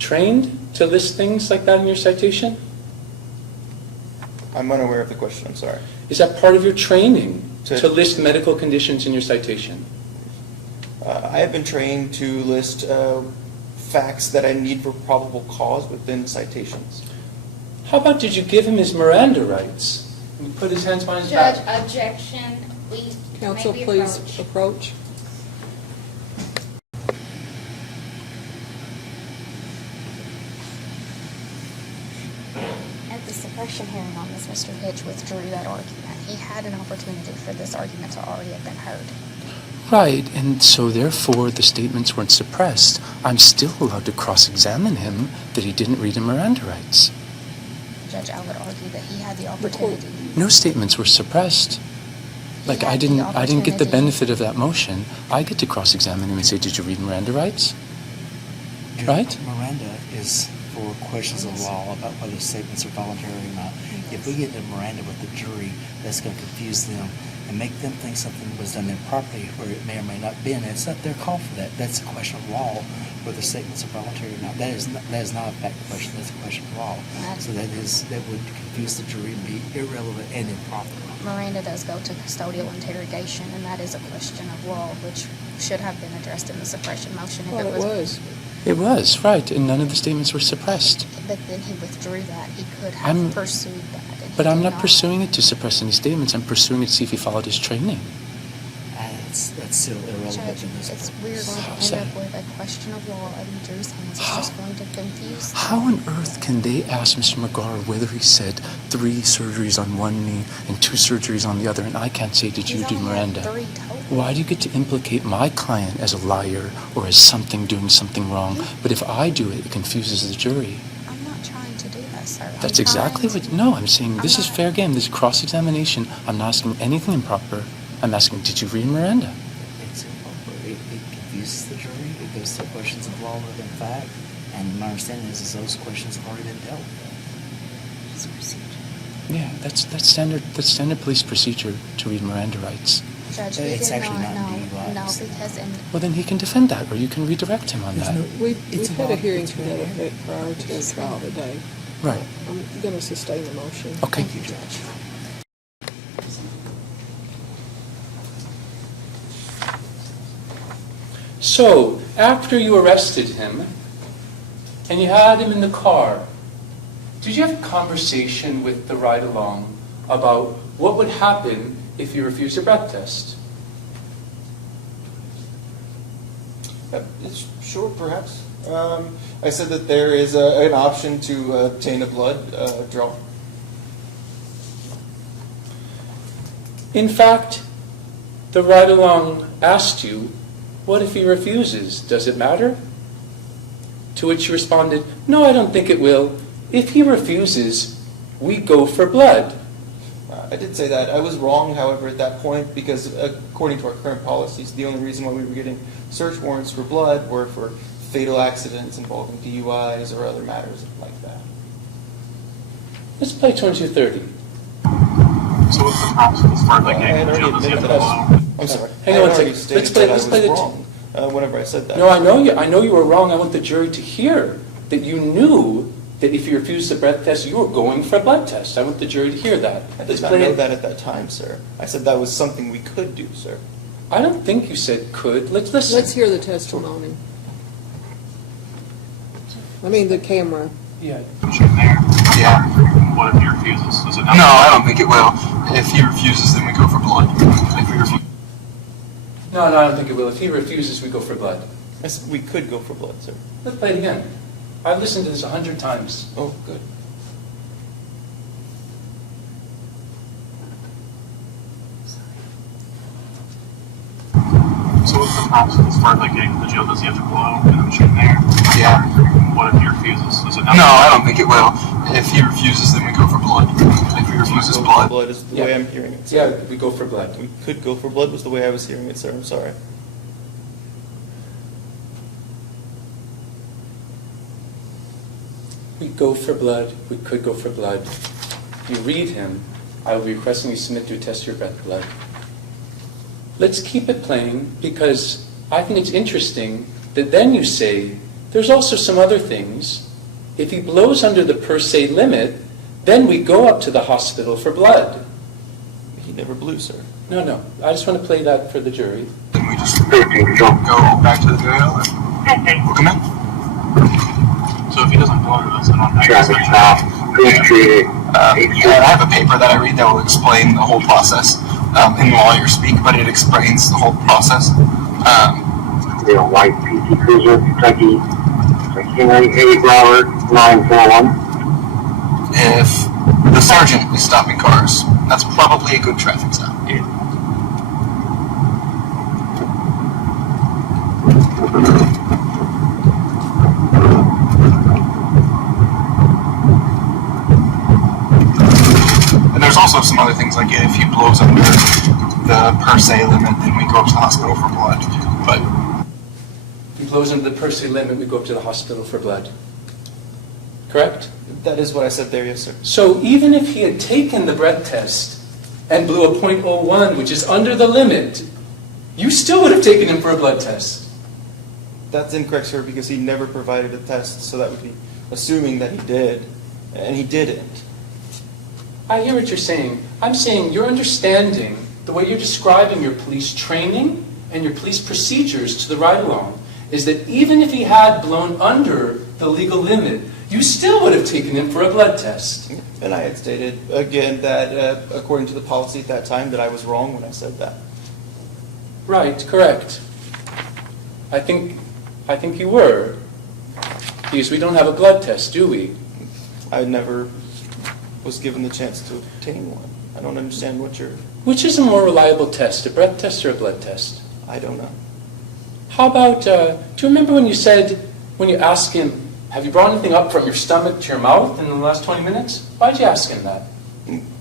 trained to list things like that in your citation? I'm unaware of the question, I'm sorry. Is that part of your training To- to list medical conditions in your citation? I have been trained to list facts that I need for probable cause within citations. How about did you give him his Miranda rights? And put his hands behind his Judge, back? objection, we Counsel, may we please approach? approach. At the suppression hearing on this, Mr. Hitch withdrew that argument. He had an opportunity for this argument to already have been heard. Right, and so therefore the statements weren't suppressed. I'm still allowed to cross-examine him that he didn't read the Miranda rights. Judge, I would argue that he had the opportunity. No statements were suppressed. Like He I had the didn't get the opportunity. benefit of that motion. I get to cross-examine him and say, did you read Miranda rights? Right? Miranda is for questions of law about whether statements are voluntary or not. If we get into Miranda with the jury, that's going to confuse them and make them think something was done improperly where it may or may not be, and it's not their call for that. That's a question of law, whether statements are voluntary or not. That is not a fact question. That's a question of law. So that would confuse the jury and be irrelevant and improper. Miranda does go to custodial interrogation, and that is a question of law, which should have been addressed in the suppression motion. if Well, it was. It was, right, and none of the statements were suppressed. But then he withdrew that. He could have I'm- pursued that. and But he I'm did not pursuing it to suppress any statements. I'm pursuing it to see if he followed his training. That's still irrelevant Judge, in this it's case. we're going to How's end that? up with a question of law in the jury's hands. It's just going to confuse. How on earth can they ask Mr. McGarr whether he said 3 surgeries on one knee and 2 surgeries on the other, and I can't say, did you He's do only had Miranda? 3 total. Why do you get to implicate my client as a liar or as something doing something wrong? But if I do it, it confuses the jury. I'm not trying to do that, sir. I'm That's exactly trying what. to- No, I'm saying this I'm is not- fair game. This is cross-examination. I'm not asking anything improper. I'm asking, did you read Miranda? It's improper. It confuses the jury. It goes to questions of law rather than fact. And my understanding is those questions have already been dealt with. It's a procedure. Yeah, that's standard police procedure to read Miranda rights. Judge, he It's did actually not no, DUI. no, because in Well, then he can defend that, or you can redirect him on There's that. no- We've It's had a law. hearing It's together law. prior to the trial today. Right. I'm going to sustain the motion. Okay. Thank you, Judge. So, after you arrested him, and you had him in the car, did you have a conversation with the ride-along about what would happen if you refused a breath test? Sure, perhaps. I said that there is an option to obtain a blood draw. In fact, The ride-along asked you, what if he refuses? Does it matter? To which you responded, no, I don't think it will. If he refuses, we go for blood. I did say that. I was wrong, however, at that point, because according to our current policies, the only reason why we were getting search warrants for blood were for fatal accidents involving DUIs or other matters like that. Let's play 2230. So what's the problem as far as like I had already admitted that I'm sorry. Hang I on had a already second. stated that I was wrong whenever I said that. No, I know you were wrong. I want the jury to hear that you knew that if you refused the breath test, you were going for a blood test. I want the jury to hear that. I did not know that at that time, sir. I said that was something we could do, sir. I don't think you said could. Let's listen. Let's hear the testimony. I mean, the camera. Yeah. Yeah. What if he refuses? Does it No, I don't think it will. If he refuses, then we go for blood. If we refuse. No, I don't think it will. If he refuses, we go for blood. I said we could go for blood, sir. Let's play it again. I've listened to this 100 times. Oh, good. So what's the problem as far as like getting to the jail? Does he have to blow in the machine there? Yeah. What if he refuses? Does it No, I don't think it will. If he refuses, then we go for blood. If he refuses Go for blood. blood is the Yeah. way I'm hearing it, Yeah, sir. we go for blood. We could go for blood was the way I was hearing it, sir. I'm sorry. We go for blood. We could go for blood. You read him. I will be requesting you submit to a test your breath blood. Let's keep it playing because I think it's interesting that then you say there's also some other things. If he blows under the per se limit, then we go up to the hospital for blood. He never blew, sir. No. I just want to play that for the jury. Then we just go back to the jail and we'll come in. So if he doesn't blow to us, then on Traffic stop. I have a paper that I read that will explain the whole process in lawyer speak, but it explains the whole process. White PT Cruiser, Kentucky, Henry 8 Robert 941. If the sergeant is stopping cars, that's probably a good traffic stop. And there's also some other things, like if he blows under the per se limit, then we go to the hospital for blood. But If he blows under the per se limit, we go up to the hospital for blood. Correct? That is what I said there, yes, sir. So even if he had taken the breath test and blew a .01, which is under the limit, you still would have taken him for a blood test. That's incorrect, sir, because he never provided a test, so that would be assuming that he did, and he didn't. I hear what you're saying. I'm saying you're understanding the way you're describing your police training and your police procedures to the ride-along is that even if he had blown under the legal limit, you still would have taken him for a blood test. And I had stated, again, that according to the policy at that time, that I was wrong when I said that. Right, correct. I think you were. Because we don't have a blood test, do we? I never was given the chance to obtain one. I don't understand what you're... Which is a more reliable test, a breath test or a blood test? I don't know. How about, do you remember when you said, when you asked him, have you brought anything up from your stomach to your mouth in the last 20 minutes? Why'd you ask him that?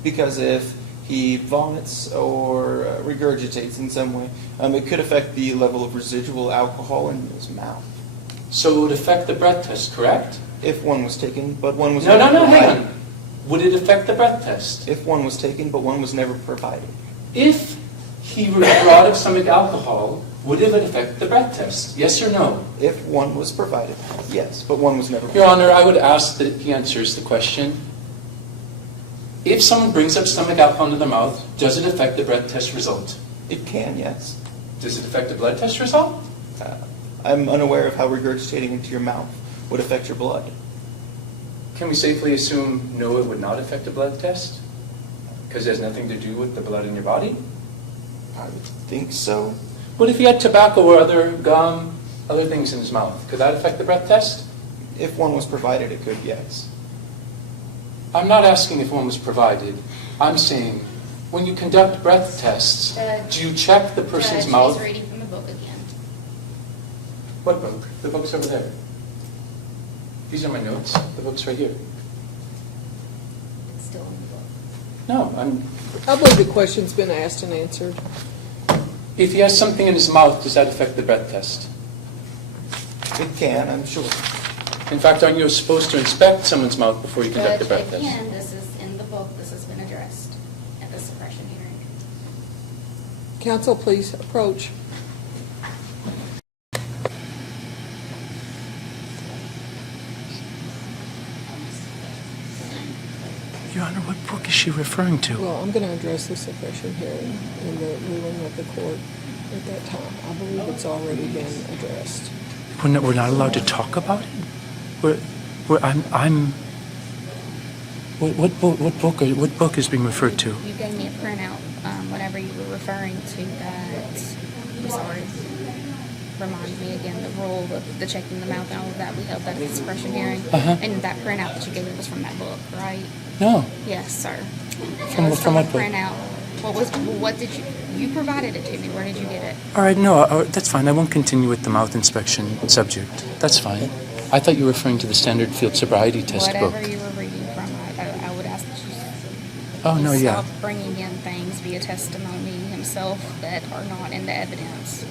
Because if he vomits or regurgitates in some way, it could affect the level of residual alcohol in his mouth. So it would affect the breath test, correct? If one was taken, but one was No, never provided. hang on. Would it affect the breath test? If one was taken, but one was never provided. If he were brought of stomach alcohol, would it affect the breath test? Yes or no? If one was provided, yes, but one was never Your provided. Honor, I would ask that he answers the question. If someone brings up stomach alcohol into their mouth, does it affect the breath test result? It can, yes. Does it affect the blood test result? I'm unaware of how regurgitating into your mouth would affect your blood. Can we safely assume no, it would not affect the blood test? Because it has nothing to do with the blood in your body? I would think so. What if he had tobacco or other gum, other things in his mouth? Could that affect the breath test? If one was provided, it could, yes. I'm not asking if one was provided. I'm saying When you conduct breath tests, Judge. do you check the person's Judge, mouth? he's reading from the book again. What book? The book's over there. These are my notes. The book's right here. It's still in the book. No, I believe the question's been asked and answered. if he has something in his mouth, does that affect the breath test? It can, I'm sure. In fact, aren't you supposed to inspect someone's mouth before you conduct the Judge, breath test? again, this is in the book, this has been addressed at the suppression hearing. Counsel, please approach. Your Honor, what book is she referring to? Well, I'm going to address the suppression hearing and the ruling of the court at that time. I believe it's already been addressed. We're not allowed to talk about it? What book is being referred to? You gave me a printout, whenever you were referring to that, I'm sorry, remind me again, the rule, the checking the mouth and all of that, we held that at the suppression hearing. Uh-huh. And that printout that you gave me was from that book, right? No. Yes, sir. From It was what a book? printout. What did you provided it to me, where did you get it? All right, no, that's fine. I won't continue with the mouth inspection subject. That's fine. I thought you were referring to the standard field sobriety test book. Whatever you were reading from, I would ask that you Oh, no, yeah. stop bringing in things via testimony himself that are not in the evidence.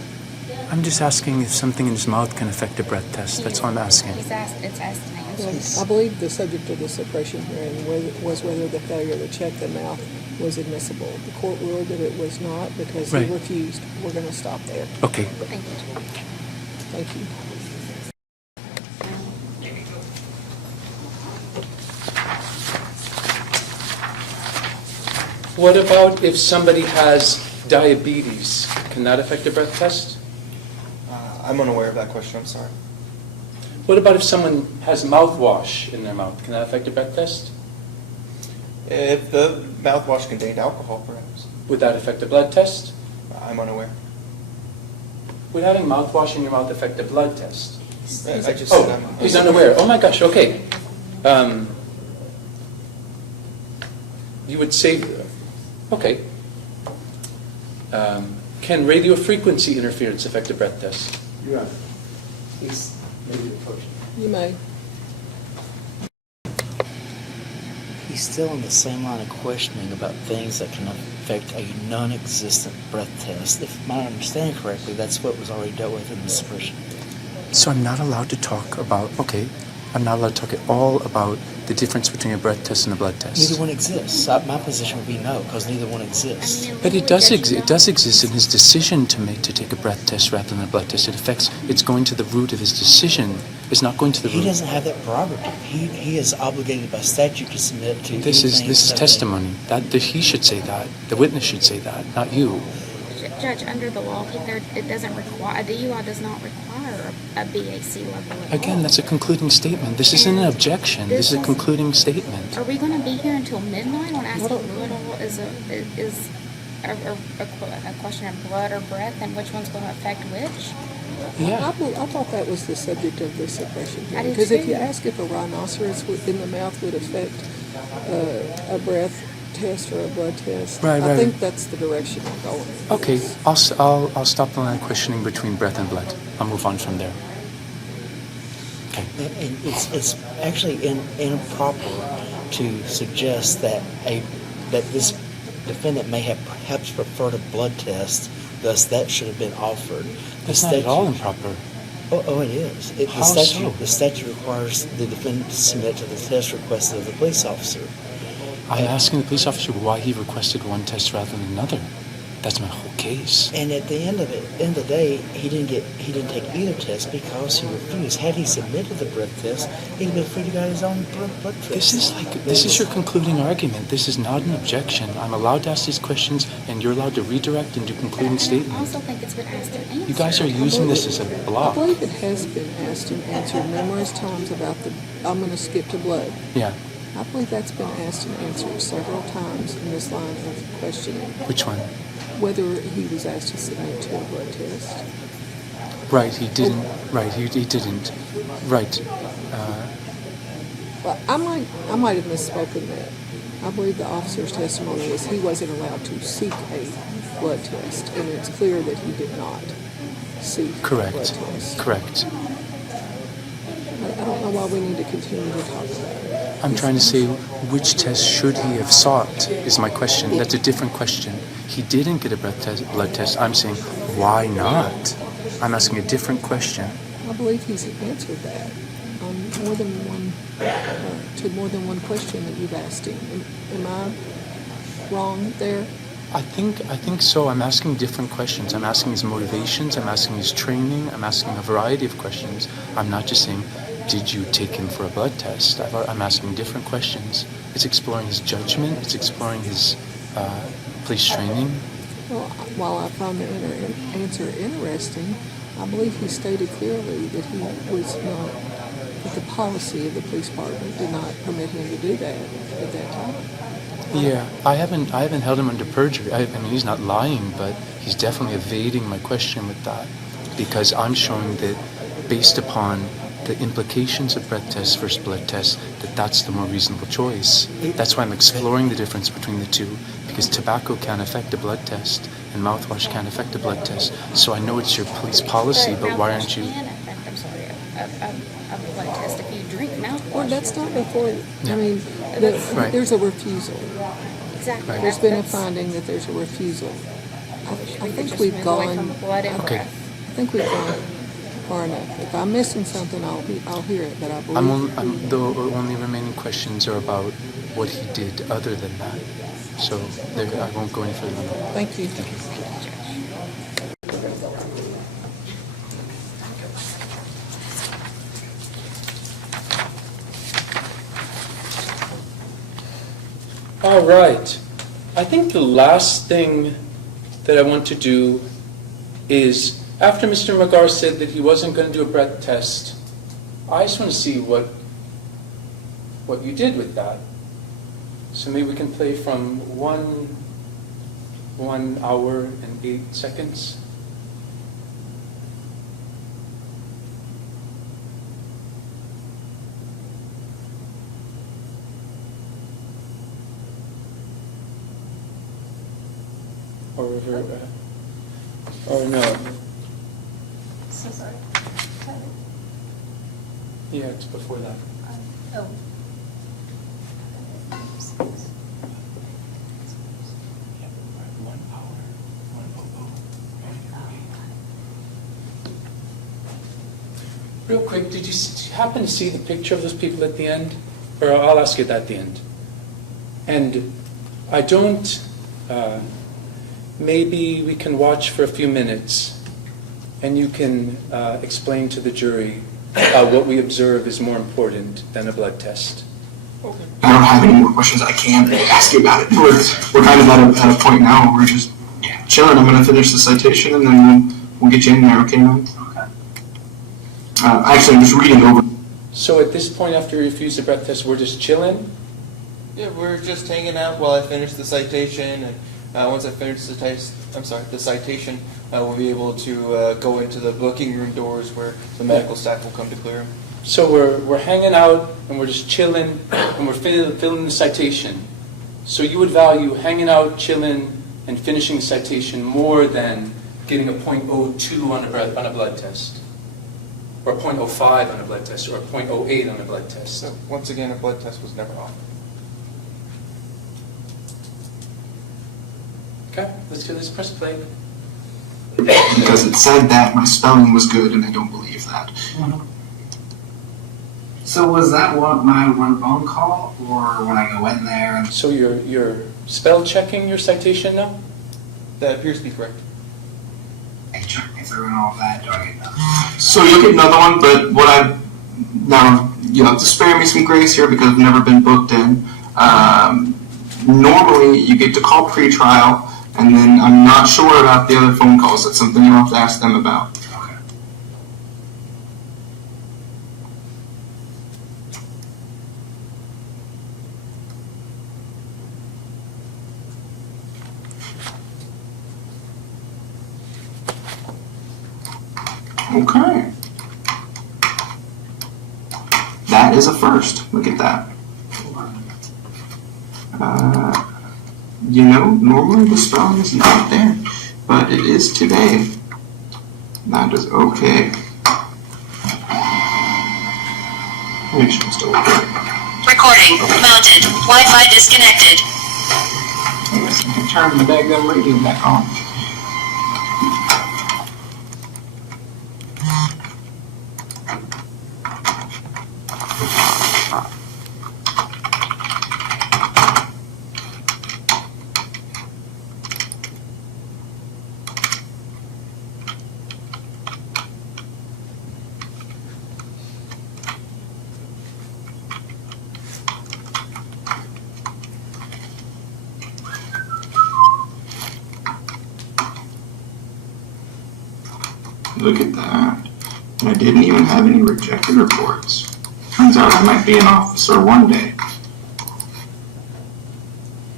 I'm just asking if something in his mouth can affect a breath test. That's all I'm asking. It's asked and answered. I believe the subject of the suppression hearing was whether the failure to check the mouth was admissible. The court ruled that it was not because he Right. refused. We're going to stop there. Okay. Thank you. Thank you. What about if somebody has diabetes? Can that affect a breath test? I'm unaware of that question, I'm sorry. What about if someone has mouthwash in their mouth? Can that affect a breath test? If the mouthwash contained alcohol, perhaps. Would that affect a blood test? I'm unaware. Would having mouthwash in your mouth affect a blood test? I just said I'm He's unaware. Oh my gosh, okay. You would say, okay. Can radio frequency interference affect a breath test? You're right. He's maybe approaching. You may. He's still in the same line of questioning about things that can affect a non-existent breath test. If I understand correctly, that's what was already dealt with in the suppression. So I'm not allowed to talk about, okay, I'm not allowed to talk at all about the difference between a breath test and a blood test. Neither one exists. My position would be no, because neither one exists. But it does exist in his decision to take a breath test rather than a blood test. It's going to the root of his decision. It's not going to the root. He doesn't have that prerogative. He is obligated by statute to submit to This is anything testimony. That he should say that. The witness should say that, not you. Judge, under the law, it doesn't require, a DUI does not require a BAC level at Again, all. that's a concluding statement. This isn't an objection. This is a concluding statement. Are we going to be here until midnight on asking what all is a question of blood or breath, and which one's going to affect which? Yeah. I thought that was the subject of the suppression I hearing. did Because if too. you ask if a rhinoceros in the mouth would affect a breath test or a blood test, Right, I right. think that's the direction we're going. Okay, I'll stop the line of questioning between breath and blood. I'll move on from there. Okay. And it's actually improper to suggest that this defendant may have perhaps preferred a blood test, thus that should have been offered. That's not at all improper. Oh, it is. How so? The statute requires the defendant to submit to the test requested of the police officer. I'm asking the police officer why he requested one test rather than another. That's my whole case. And at the end of the day, he didn't take either test because he refused. Had he submitted the breath test, he'd been free to go his own blood test. This is your concluding argument. This is not an objection. I'm allowed to ask these questions, and you're allowed to redirect and do concluding I statements. also think it's been asked and answered. You guys are using this as a I block. believe it has been asked and answered numerous times about I'm going to skip to blood. Yeah. I believe that's been asked and answered several times in this line of questioning. Which one? Whether he was asked to submit to a blood test. Right, he didn't. Right, he didn't. Right. Well, I might have misspoken that. I believe the officer's testimony is he wasn't allowed to seek a blood test, and it's clear that he did not seek a blood Correct. test. Correct. I don't know why we need to continue to talk about it. I'm trying to say, which test should he have sought is my question. That's a different question. He didn't get a blood test. I'm saying, why not? I'm asking a different question. I believe he's answered that on more than one, to more than one question that you've asked him. Am I wrong there? I think so. I'm asking different questions. I'm asking his motivations. I'm asking his training. I'm asking a variety of questions. I'm not just saying, did you take him for a blood test? I'm asking different questions. It's exploring his judgment. It's exploring his police training. Well, while I find the answer interesting, I believe he stated clearly that he was not, that the policy of the police department did not permit him to do that at that time. Yeah, I haven't held him under perjury. I mean, he's not lying, but he's definitely evading my question with that, because I'm showing that based upon the implications of breath tests versus blood tests, that's the more reasonable choice. That's why I'm exploring the difference between the two, because tobacco can affect a blood test and mouthwash can affect a blood test. So I know it's your police policy, but why aren't you? I'm sorry, a blood test if you drink mouthwash. Well, that's not before, Yeah. I mean, Right. there's a refusal. Exactly. Right. There's been a finding that there's a refusal. I think we've gone, Okay. I think we've gone far enough. If I'm missing something, I'll hear it, but I believe. The only remaining questions are about what he did other than that. So I won't go any further on that. Thank you. All right. I think the last thing that I want to do is, after Mr. McGar said that he wasn't going to do a breath test, I just want to see what you did with that. So maybe we can play from 1 hour and 8 seconds. Or no. So sorry. Yeah, it's before that. Oh. Yeah, 1 hour, 1:00. Real quick, did you happen to see the picture of those people at the end? Or I'll ask it at the end. And I don't. Maybe we can watch for a few minutes, and you can explain to the jury what we observe is more important than a blood test. I don't have any more questions I can ask you about it. We're kind of at a point now where we're just chilling. I'm going to finish the citation, and then we'll get you in there, okay, man? Okay. Actually, I'm just reading over. So at this point, after you refuse the breath test, we're just chilling? Yeah, we're just hanging out while I finish the citation, and once I finish the citation, we'll be able to go into the booking room doors where the medical staff will come to clear him. So we're hanging out, and we're just chilling, and we're filling the citation. So you would value hanging out, chilling, and finishing the citation more than getting a .02 on a blood test, or a .05 on a blood test, or a .08 on a blood test. So once again, a blood test was never offered. Okay, let's press play. Because it said that my spelling was good, and I don't believe that. So was that my one phone call, or when I go in there? So you're spell checking your citation now? That appears to be correct. I check me through and all that. Do I get another? So you'll get another one, but now you have to spare me some grace here because I've never been booked in. Normally, you get to call pre-trial, and then I'm not sure about the other phone calls. That's something you'll have to ask them about. Okay. That is a first. Look at that. Normally the spelling is not there, but it is today. That is okay. Make sure I'm still recording. Recording mounted. Wi-Fi disconnected. I guess I can turn the daggum radio back on. Look at that. And I didn't even have any rejected reports. Turns out I might be an officer one day.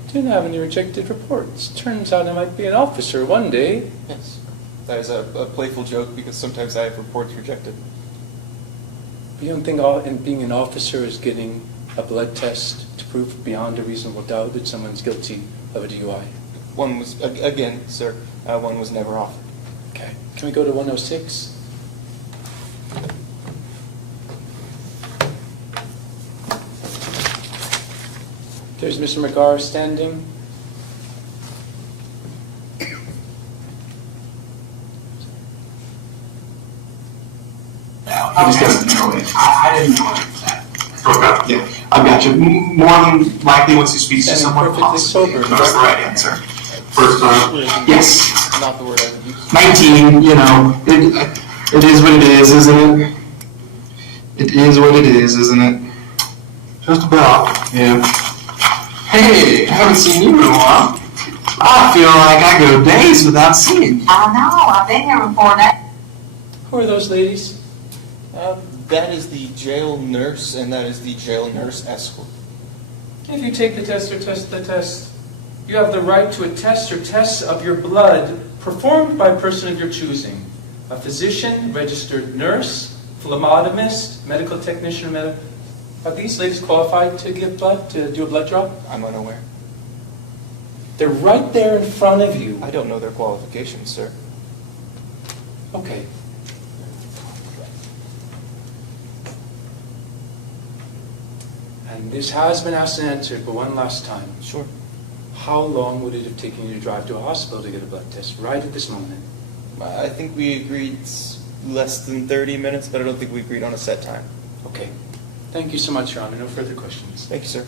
Didn't have any rejected reports. Turns out I might be an officer one day. Yes. That is a playful joke because sometimes I have reports rejected. You don't think being an officer is getting a blood test to prove beyond a reasonable doubt that someone's guilty of a DUI? One was, again, sir, one was never offered. Okay. Can we go to 106? There's Mr. McGarr standing. I just doesn't know it. I didn't know that. Okay. Yeah, I've got you. More than likely, once he speaks to And someone, perfectly possibly. sober. That's the right answer. First time. Yes. Not the word I would use. 19. It is what it is, isn't it? It is what it is, isn't it? Just about. Yeah. Hey, haven't seen you in a while. I feel like I go days without seeing you. I know. I've been here before that. Who are those ladies? That is the jail nurse, and that is the jail nurse escort. If you take the test or test the test, you have the right to a test or tests of your blood performed by a person of your choosing. A physician, registered nurse, phlebotomist, medical technician. Are these ladies qualified to give blood, to do a blood draw? I'm unaware. They're right there in front of you. I don't know their qualifications, sir. Okay. And this has been asked and answered, but one last time. Sure. How long would it have taken you to drive to a hospital to get a blood test right at this moment? I think we agreed less than 30 minutes, but I don't think we agreed on a set time. Okay. Thank you so much, Your Honor. No further questions. Thank you, sir.